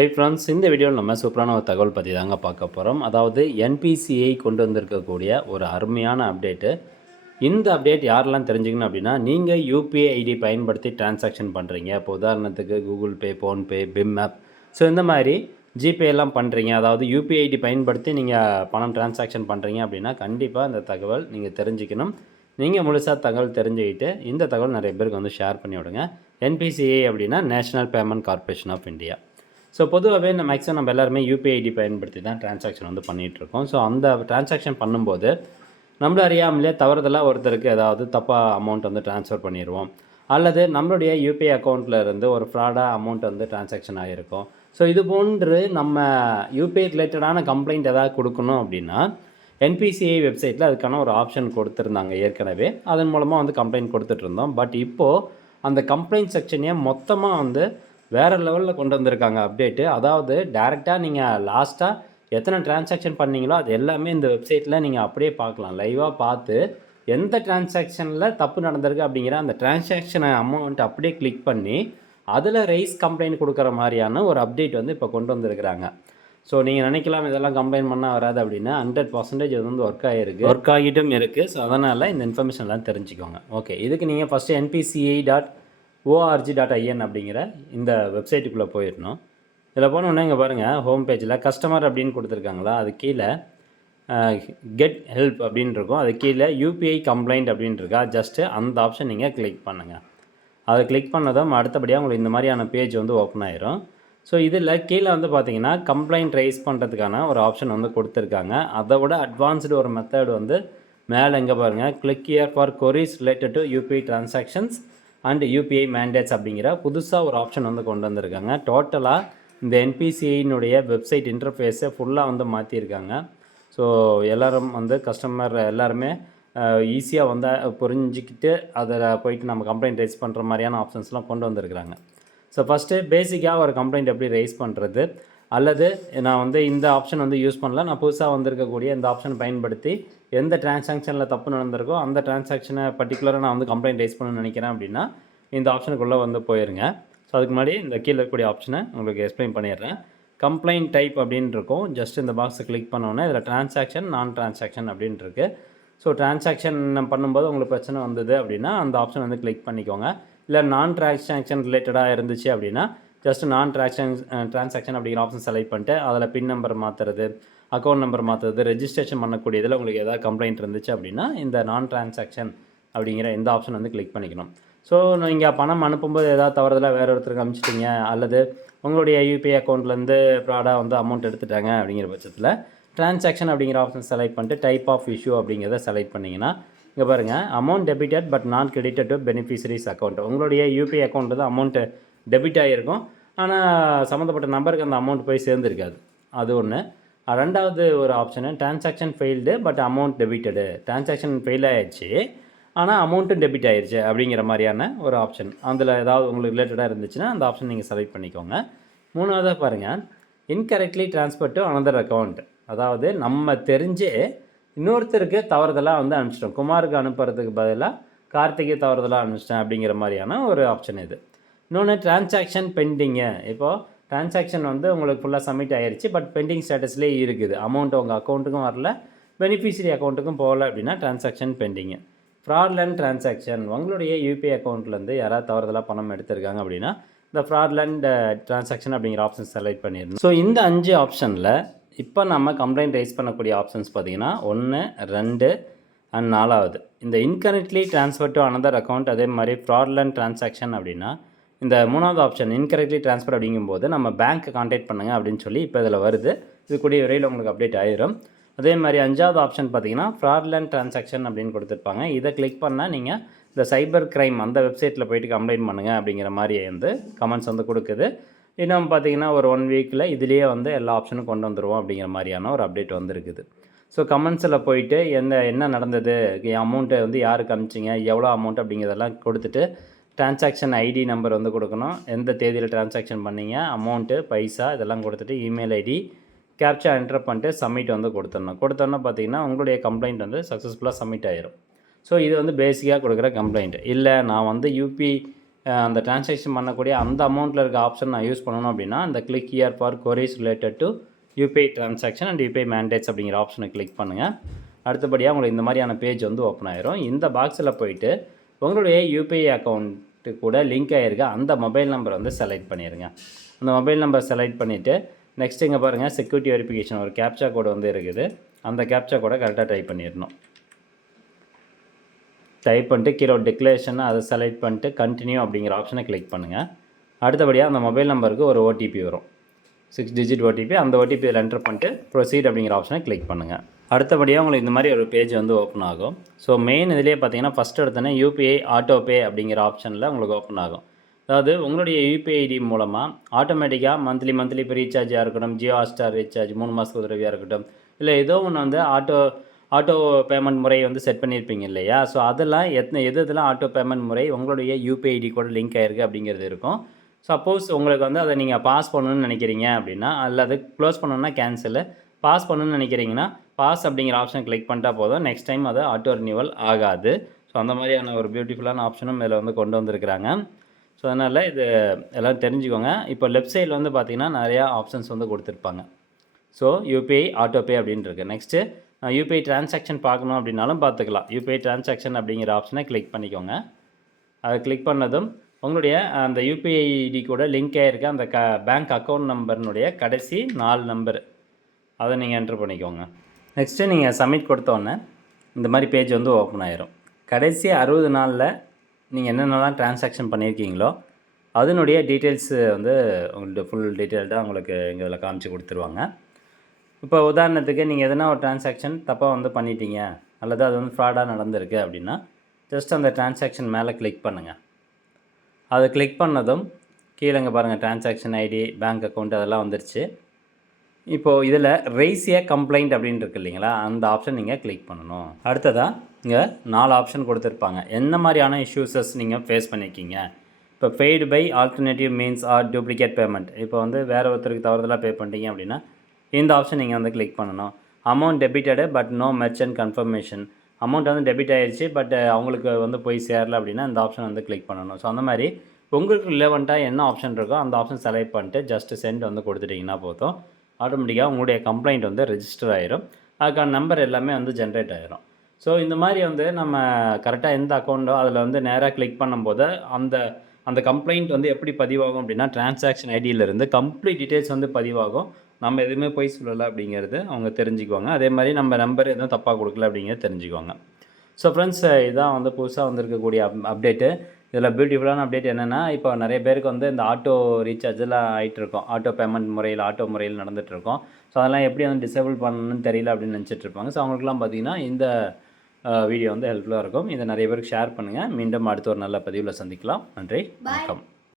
Hi friends, இந்த வீடியோவில் நம்ம சூப்பரான ஒரு தகவல் பற்றி தாங்க பார்க்க போகிறோம். அதாவது என்பிசிஐ கொண்டு வந்திருக்கக்கூடிய ஒரு அருமையான அப்டேட்டு. இந்த அப்டேட் யாரெல்லாம் தெரிஞ்சுக்கணும் அப்படின்னா, நீங்கள் யூபிஐ ஐடி பயன்படுத்தி டிரான்சாக்ஷன் பண்ணுறீங்க. இப்போ உதாரணத்துக்கு Google Pay, PhonePe, BHIM app, so இந்த மாதிரி ஜிபே எல்லாம் பண்ணுறீங்க. அதாவது யூபிஐ ஐடி பயன்படுத்தி நீங்கள் பணம் டிரான்சாக்ஷன் பண்ணுறீங்க அப்படின்னா, கண்டிப்பாக இந்த தகவல் நீங்கள் தெரிஞ்சுக்கணும். நீங்கள் முழுசாக தகவல் தெரிஞ்சுக்கிட்டு இந்த தகவல் நிறைய பேருக்கு வந்து ஷேர் பண்ணி விடுங்க. என்பிசிஐ அப்படின்னா National Payment Corporation of India. So பொதுவாகவே மேக்ஸிமம் நம்ம எல்லாருமே யூபிஐ ஐடி பயன்படுத்தி தான் ட்ரான்சாக்ஷன் வந்து பண்ணிகிட்ருக்கோம். ஸோ அந்த ட்ரான்சாக்ஷன் பண்ணும்போது நம்மள அறியாமலே தவறுதலாக ஒருத்தருக்கு ஏதாவது தப்பாக அமௌண்ட் வந்து ட்ரான்ஸ்ஃபர் பண்ணிடுவோம். அல்லது நம்மளுடைய யூபிஐ அக்கௌண்ட்டில் இருந்து ஒரு ஃப்ராடாக அமௌண்ட் வந்து ட்ரான்சாக்ஷன் ஆகிருக்கும். ஸோ இது போன்று நம்ம யூபிஐ ரிலேட்டடான கம்ப்ளைண்ட் ஏதாவது கொடுக்கணும் அப்படின்னா என்பிசிஐ வெப்சைட்டில் அதுக்கான ஒரு ஆப்ஷன் கொடுத்துருந்தாங்க ஏற்கனவே. அதன் மூலமாக வந்து கம்ப்ளைண்ட் கொடுத்துட்ருந்தோம். பட் இப்போது அந்த கம்ப்ளைண்ட் செக்ஷனையே மொத்தமாக வந்து வேறு லெவலில் கொண்டு வந்திருக்காங்க அப்டேட்டு. அதாவது டேரெக்டாக நீங்கள் லாஸ்ட்டாக எத்தனை டிரான்சாக்ஷன் பண்ணீங்களோ அது எல்லாமே இந்த வெப்சைட்டில் நீங்கள் அப்படியே பார்க்கலாம். லைவாக பார்த்து எந்த டிரான்சாக்ஷனில் தப்பு நடந்திருக்கு அப்படிங்கிற அந்த டிரான்சாக்ஷனை அமௌண்ட் அப்படியே கிளிக் பண்ணி அதில் ரைஸ் கம்ப்ளைண்ட் கொடுக்குற மாதிரியான ஒரு அப்டேட் வந்து இப்போ கொண்டு வந்திருக்கிறாங்க. ஸோ நீங்கள் நினைக்கலாம் இதெல்லாம் கம்ப்ளைண்ட் பண்ணால் வராது அப்படின்னு. 100% இது வந்து ஒர்க் ஆகிட்டும் இருக்குது. ஸோ அதனால் இந்த இன்ஃபர்மேஷன்லாம் தெரிஞ்சுக்கோங்க. ஓகே, இதுக்கு நீங்கள் ஃபஸ்ட்டு npci.org.in அப்படிங்கிற இந்த வெப்சைட்டுக்குள்ளே போயிடணும். இதில் போனோடனே இங்கே பாருங்கள், ஹோம் பேஜில் கஸ்டமர் அப்படின்னு கொடுத்துருக்காங்களா, அது கீழே கெட் ஹெல்ப் அப்படின்னு இருக்கும். அது கீழே யூபிஐ கம்ப்ளைண்ட் அப்படின்னு இருக்கா, ஜஸ்ட்டு அந்த ஆப்ஷன் நீங்கள் கிளிக் பண்ணுங்கள். அதை கிளிக் பண்ணதும் அடுத்தபடியாக உங்களுக்கு இந்த மாதிரியான பேஜ் வந்து ஓப்பன் ஆயிரும். ஸோ இதில் கீழே வந்து பார்த்தீங்கன்னா கம்ப்ளைண்ட் ரைஸ் பண்ணுறதுக்கான ஒரு ஆப்ஷன் வந்து கொடுத்துருக்காங்க. அதை விட அட்வான்ஸ்டு ஒரு மெத்தட் வந்து மேலே எங்கே பாருங்கள், click here for queries related to UPI transactions and UPI mandates அப்படிங்கிற புதுசாக ஒரு ஆப்ஷன் வந்து கொண்டு வந்திருக்காங்க. டோட்டலாக இந்த என்பிசிஐனுடைய வெப்சைட் இன்டர்ஃபேஸை ஃபுல்லாக வந்து மாற்றிருக்காங்க. ஸோ எல்லோரும் வந்து கஸ்டமர் எல்லாருமே ஈஸியாக வந்து புரிஞ்சிக்கிட்டு அதில் போயிட்டு நம்ம கம்ப்ளைண்ட் ரைஸ் பண்ணுற மாதிரியான ஆப்ஷன்ஸ்லாம் கொண்டு வந்திருக்கிறாங்க. ஸோ ஃபஸ்ட்டு பேசிக்காக ஒரு கம்ப்ளைண்ட் எப்படி ரைஸ் பண்ணுறது, அல்லது நான் வந்து இந்த ஆப்ஷன் வந்து யூஸ் பண்ணல, நான் புதுசாக வந்திருக்கக்கூடிய இந்த ஆப்ஷனை பயன்படுத்தி எந்த டிரான்சாக்ஷனில் தப்பு நடந்திருக்கோ அந்த டிரான்சாக்ஷனை பர்டிகுலராக நான் வந்து கம்ப்ளைண்ட் ரைஸ் பண்ணணும்னு நினைக்கிறேன் அப்படின்னா இந்த ஆப்ஷனுக்குள்ளே வந்து போயிருங்க. ஸோ அதுக்கு முன்னாடி இந்த கீழே இருக்கக்கூடிய ஆப்ஷனை உங்களுக்கு எக்ஸ்பிளைன் பண்ணிடுறேன். கம்ப்ளைண்ட் டைப் அப்படின்னு இருக்கும். ஜஸ்ட் இந்த பாக்ஸை கிளிக் பண்ணோன்னே இதில் டிரான்சாக்ஷன், நான் டிரான்சாக்ஷன் அப்படின்னு இருக்குது. ஸோ டிரான்சாக்ஷன் பண்ணும்போது உங்களுக்கு பிரச்சனை வந்தது அப்படின்னா அந்த ஆப்ஷன் வந்து கிளிக் பண்ணிக்கோங்க. இல்லை நான் டிரான்சாக்ஷன் ரிலேட்டடாக இருந்துச்சு அப்படின்னா ஜஸ்ட் நான் டிரான்சாக்ஷன் அப்படிங்கிற ஆப்ஷன் செலக்ட் பண்ணிட்டு அதில் பின் நம்பர் மாற்றுறது, அக்கௌண்ட் நம்பர் மாற்றுறது, ரெஜிஸ்ட்ரேஷன் பண்ணக்கூடியதில் உங்களுக்கு எதாவது கம்ப்ளைண்ட் இருந்துச்சு அப்படின்னா இந்த நான் டிரான்சாக்ஷன் அப்படிங்கிற இந்த ஆப்ஷன் வந்து கிளிக் பண்ணிக்கணும். ஸோ நீங்கள் பணம் அனுப்பும்போது ஏதாவது தவறுதலாக வேறு ஒருத்தருக்கு அனுப்பிச்சிட்டிங்க, அல்லது உங்களுடைய யூபிஐ அக்கௌண்ட்லேருந்து ப்ராடாக வந்து அமௌண்ட் எடுத்துட்டாங்க அப்படிங்கிற பட்சத்தில் டிரான்சாக்ஷன் அப்படிங்கிற ஆப்ஷன் செலக்ட் பண்ணிட்டு டைப் ஆஃப் இஷ்யூ அப்படிங்கிறத செலக்ட் பண்ணிங்கன்னா இங்கே பாருங்கள், amount debited but not credited to beneficiaries account. உங்களுடைய யூபிஐ அக்கௌண்ட் தான் அமௌண்ட்டு டெபிட் ஆகிருக்கும், ஆனால் சம்மந்தப்பட்ட நம்பருக்கு அந்த அமௌண்ட் போய் சேர்ந்துருக்காது. அது ஒன்று. ரெண்டாவது ஒரு option transaction failed but amount debited. Transaction fail ஆகிடுச்சு ஆனால் அமௌண்ட்டும் டெபிட் ஆகிடுச்சு அப்படிங்கிற மாதிரியான ஒரு ஆப்ஷன். அதில் ஏதாவது உங்களுக்கு ரிலேட்டடாக இருந்துச்சுன்னா அந்த ஆப்ஷன் நீங்கள் செலக்ட் பண்ணிக்கோங்க. மூணாவதாக பாருங்கள், incorrectly transfer to another account. அதாவது நம்ம தெரிஞ்சே இன்னொருத்தருக்கு தவறுதலாக வந்து அனுப்பிச்சிட்டோம். குமாருக்கு அனுப்புறதுக்கு பதிலாக கார்த்திகை தவறுதலாக அனுப்பிச்சிட்டேன் அப்படிங்கிற மாதிரியான ஒரு ஆப்ஷன் இது. இன்னொன்று டிரான்சாக்ஷன் பெண்டிங்கு. இப்போது டிரான்சாக்ஷன் வந்து உங்களுக்கு ஃபுல்லாக சப்மிட் ஆகிடுச்சு, பட் பெண்டிங் ஸ்டேட்டஸ்லேயே இருக்குது. அமௌண்ட் உங்கள் அக்கௌண்ட்டுக்கும் வரல, பெனிஃபிஷரி அக்கௌண்ட்டுக்கும் போகல அப்படின்னா டிரான்சாக்ஷன் பெண்டிங்கு. Fraudulent transaction. உங்களுடைய யூபிஐ அக்கௌண்ட்லேருந்து யாராவது தவறுதலாக பணம் எடுத்திருக்காங்க அப்படின்னா இந்த ஃப்ராட்லண்ட் டிரான்சாக்ஷன் அப்படிங்கிற ஆப்ஷன் செலக்ட் பண்ணிடணும். ஸோ இந்த 5 ஆப்ஷனில் இப்போ நம்ம கம்ப்ளைண்ட் ரைஸ் பண்ணக்கூடிய ஆப்ஷன்ஸ் பார்த்திங்கன்னா 1, 2 அண்ட் 4வது இந்த incorrectly transfer to another account. அதே மாதிரி ஃப்ராட்லண்ட் டிரான்சாக்ஷன் அப்படின்னா இந்த 3வது ஆப்ஷன் இன்கரெக்ட்லி ட்ரான்ஸ்ஃபர் அப்படிங்கும்போது நம்ம பேங்க்கை கான்டாக்ட் பண்ணுங்கள் அப்படின்னு சொல்லி இப்போ இதில் வருது. இது கூடிய விரைவில் உங்களுக்கு அப்டேட் ஆயிரும். அதே மாதிரி 5வது ஆப்ஷன் பார்த்திங்கன்னா ஃப்ராட்லண்ட் டிரான்சாக்ஷன் அப்படின்னு கொடுத்துருப்பாங்க. இதை கிளிக் பண்ணால் நீங்கள் இந்த சைபர் கிரைம் அந்த வெப்சைட்டில் போய்ட்டு கம்ப்ளைண்ட் பண்ணுங்கள் அப்படிங்கிற மாதிரி வந்து கமெண்ட்ஸ் வந்து கொடுக்குது. இன்னும் பார்த்தீங்கன்னா ஒரு 1 வீக்கில் இதுலேயே வந்து எல்லா ஆப்ஷனும் கொண்டு வந்துடுவோம் அப்படிங்கிற மாதிரியான ஒரு அப்டேட் வந்துருக்குது. ஸோ கமெண்ட்ஸில் போயிட்டு என்ன நடந்தது, அமௌண்ட்டை வந்து யாருக்கு அனுப்பிச்சிங்க, எவ்வளோ அமௌண்ட் அப்படிங்கிறதெல்லாம் கொடுத்துட்டு டிரான்சாக்ஷன் ஐடி நம்பர் வந்து கொடுக்கணும், எந்த தேதியில் டிரான்சாக்ஷன் பண்ணிங்க, அமௌண்ட்டு, பைசா இதெல்லாம் கொடுத்துட்டு இமெயில் ஐடி கேப்சா என்டர் பண்ணிட்டு சப்மிட் வந்து கொடுத்தோன்னா பார்த்தீங்கன்னா உங்களுடைய கம்ப்ளைண்ட் வந்து சக்ஸஸ்ஃபுல்லாக சப்மிட் ஆகிரும். ஸோ இது வந்து பேசிக்காக கொடுக்குற கம்ப்ளைண்ட். இல்லை நான் வந்து அந்த டிரான்சாக்ஷன் பண்ணக்கூடிய அந்த அமௌண்ட்டில் இருக்க ஆப்ஷன் நான் யூஸ் பண்ணணும் அப்படின்னா அந்த click here for queries related to UPI transaction and UPI mandates அப்படிங்கிற ஆப்ஷனை கிளிக் பண்ணுங்கள். அடுத்தபடியாக உங்களுக்கு இந்த மாதிரியான பேஜ் வந்து ஓப்பன் ஆயிரும். இந்த பாக்ஸில் போயிட்டு உங்களுடைய யூபிஐ அக்கௌண்ட்டு கூட லிங்க் ஆகிருக்க அந்த மொபைல் நம்பரை வந்து செலக்ட் பண்ணிடுங்க. அந்த மொபைல் நம்பர் செலக்ட் பண்ணிவிட்டு நெக்ஸ்ட் இங்கே பாருங்கள் செக்யூரிட்டி வெரிஃபிகேஷன் ஒரு கேப்சா கோடு வந்து இருக்குது. அந்த கேப்சா கோடை கரெக்டாக டைப் பண்ணிடணும். டைப் பண்ணிட்டு கீழே ஒரு டிக்ளரேஷனை அதை செலக்ட் பண்ணிட்டு கண்டினியூ அப்படிங்கிற ஆப்ஷனை கிளிக் பண்ணுங்கள். அடுத்தபடியாக அந்த மொபைல் நம்பருக்கு ஒரு ஓடிபி வரும், 6 டிஜிட் ஓடிபி. அந்த ஓடிபி இதில் என்டர் பண்ணிட்டு ப்ரொசீட் அப்படிங்கிற ஆப்ஷனை கிளிக் பண்ணுங்கள். அடுத்தபடியாக உங்களுக்கு இந்த மாதிரி ஒரு பேஜ் வந்து ஓப்பன் ஆகும். ஸோ மெயின் இதிலே பார்த்தீங்கன்னா ஃபஸ்ட்டு எடுத்தோன்னே யூபிஐ ஆட்டோ பே அப்படிங்கிற ஆப்ஷனில் உங்களுக்கு ஓப்பன் ஆகும். அதாவது உங்களுடைய யூபிஐ ஐடி மூலமாக ஆட்டோமேட்டிக்காக மந்த்லி இப்போ ரீசார்ஜாக இருக்கட்டும், ஜியோ ஹாட்ஸ்டார் ரீசார்ஜ் 3 மாதத்துக்கு உதவியாக இருக்கட்டும், இல்லை ஏதோ ஒன்று வந்து ஆட்டோ பேமெண்ட் முறை வந்து செட் பண்ணியிருப்பீங்க இல்லையா? ஸோ அதெல்லாம் எதெல்லாம் ஆட்டோ பேமெண்ட் முறை உங்களுடைய யூபிஐ ஐடி கூட லிங்க் ஆகிருக்கு அப்படிங்கிறது இருக்கும். சப்போஸ் உங்களுக்கு வந்து அதை நீங்கள் பாஸ் பண்ணணும்னு நினைக்கிறீங்க அப்படின்னா, அல்லது க்ளோஸ் பண்ணணுன்னா கேன்சலு, பாஸ் பண்ணணும்னு நினைக்கிறீங்கன்னா பாஸ் அப்படிங்கிற ஆப்ஷன் கிளிக் பண்ணிட்டா போதும். நெக்ஸ்ட் டைம் அது ஆட்டோ ரினியூவல் ஆகாது. ஸோ அந்த மாதிரியான ஒரு பியூட்டிஃபுல்லான ஆப்ஷனும் இதில் வந்து கொண்டு வந்திருக்கிறாங்க. ஸோ அதனால் இது எல்லோரும் தெரிஞ்சுக்கோங்க. இப்போ லெஃப்ட் சைடில் வந்து பார்த்திங்கன்னா நிறையா ஆப்ஷன்ஸ் வந்து கொடுத்துருப்பாங்க. ஸோ யூபிஐ ஆட்டோ பே அப்படின்னு இருக்குது. நெக்ஸ்ட்டு யூபிஐ டிரான்சாக்ஷன் பார்க்கணும் அப்படின்னாலும் பார்த்துக்கலாம். யூபிஐ டிரான்சாக்ஷன் அப்படிங்கிற ஆப்ஷனை கிளிக் பண்ணிக்கோங்க. அதை கிளிக் பண்ணதும் உங்களுடைய அந்த யூபிஐ ஐடி கூட லிங்க் ஆகிருக்க அந்த பேங்க் அக்கௌண்ட் நம்பர்னுடைய கடைசி 4 நம்பர் அதை நீங்கள் என்ட்ரு பண்ணிக்கோங்க. நெக்ஸ்ட்டு நீங்கள் சப்மிட் கொடுத்தோன்னே இந்த மாதிரி பேஜ் வந்து ஓப்பன் ஆயிரும். கடைசி 60 நாளில் நீங்கள் என்னென்னலாம் டிரான்சாக்ஷன் பண்ணியிருக்கீங்களோ அதனுடைய டீட்டெயில்ஸு வந்து உங்கள்கிட்ட ஃபுல் டீட்டெயில்டாக உங்களுக்கு இங்கே இதில் காமிச்சு கொடுத்துருவாங்க. இப்போ உதாரணத்துக்கு நீங்கள் எதனா ஒரு டிரான்சாக்ஷன் தப்பாக வந்து பண்ணிட்டீங்க, அல்லது அது வந்து ஃப்ராடாக நடந்திருக்கு அப்படின்னா ஜஸ்ட் அந்த டிரான்சாக்ஷன் மேலே கிளிக் பண்ணுங்கள். அதை கிளிக் பண்ணதும் கீழேங்க பாருங்கள் டிரான்சாக்ஷன் ஐடி, பேங்க் அக்கௌண்ட் அதெல்லாம் வந்துருச்சு. இப்போது இதில் ரைஸ் ஏ கம்ப்ளைண்ட் அப்படின்னு இருக்குது இல்லைங்களா, அந்த ஆப்ஷன் நீங்கள் கிளிக் பண்ணணும். அடுத்ததாக இங்கே 4 ஆப்ஷன் கொடுத்துருப்பாங்க. என்ன மாதிரியான இஷ்யூஸஸ் நீங்கள் ஃபேஸ் பண்ணியிருக்கீங்க. இப்போ paid by alternative means or duplicate payment, இப்போ வந்து வேறு ஒருத்தருக்கு தவறுதலாக பே பண்ணிட்டீங்க அப்படின்னா இந்த ஆப்ஷன் நீங்கள் வந்து கிளிக் பண்ணணும். Amount debited but no merchant confirmation, amount வந்து டெபிட் ஆகிடுச்சு பட் அவங்களுக்கு வந்து போய் சேரல அப்படின்னா இந்த ஆப்ஷன் வந்து கிளிக் பண்ணணும். ஸோ அந்த மாதிரி உங்களுக்கு ரிலவெண்ட்டாக என்ன ஆப்ஷன் இருக்கோ அந்த ஆப்ஷன் செலக்ட் பண்ணிட்டு ஜஸ்ட் சென்ட் வந்து கொடுத்துட்டிங்கன்னா போதும். ஆட்டோமேட்டிக்காக உங்களுடைய கம்ப்ளைண்ட் வந்து ரெஜிஸ்டர் ஆகிரும். அதுக்கான நம்பர் எல்லாமே வந்து ஜென்ரேட் ஆகிரும். ஸோ இந்த மாதிரி வந்து நம்ம கரெக்டாக எந்த அக்கௌண்ட்டோ அதில் வந்து நேராக கிளிக் பண்ணும்போது அந்த கம்ப்ளைண்ட் வந்து எப்படி பதிவாகும் அப்படின்னா டிரான்சாக்ஷன் ஐடியிலேருந்து கம்ப்ளீட் டீட்டெயில்ஸ் வந்து பதிவாகும். நம்ம எதுவுமே போய் சொல்லலை அப்படிங்கிறது அவங்க தெரிஞ்சுக்குவாங்க. அதே மாதிரி நம்ம நம்பர் எதுவும் தப்பாக கொடுக்கல அப்படிங்கிறது தெரிஞ்சுக்குவாங்க. ஸோ ஃப்ரெண்ட்ஸ், இதான் வந்து புதுசாக வந்திருக்கக்கூடிய அப்டேட்டு. இதில் பியூட்டிஃபுல்லான அப்டேட் என்னென்னா, இப்போ நிறைய பேருக்கு வந்து இந்த ஆட்டோ ரீசார்ஜெலாம் ஆகிட்டுருக்கோம், ஆட்டோ பேமெண்ட் முறையில் நடந்துகிட்ருக்கோம். ஸோ அதெல்லாம் எப்படி வந்து டிசேபிள் பண்ணணும்னு தெரியல அப்படின்னு நினச்சிட்ருப்பாங்க. ஸோ அவங்களுக்குலாம் பார்த்திங்கன்னா இந்த வீடியோ வந்து ஹெல்ப்ஃபுல்லாக இருக்கும். இதை நிறைய பேருக்கு ஷேர் பண்ணுங்கள். மீண்டும் அடுத்த ஒரு நல்ல பதிவில் சந்திக்கலாம். நன்றி, வணக்கம்.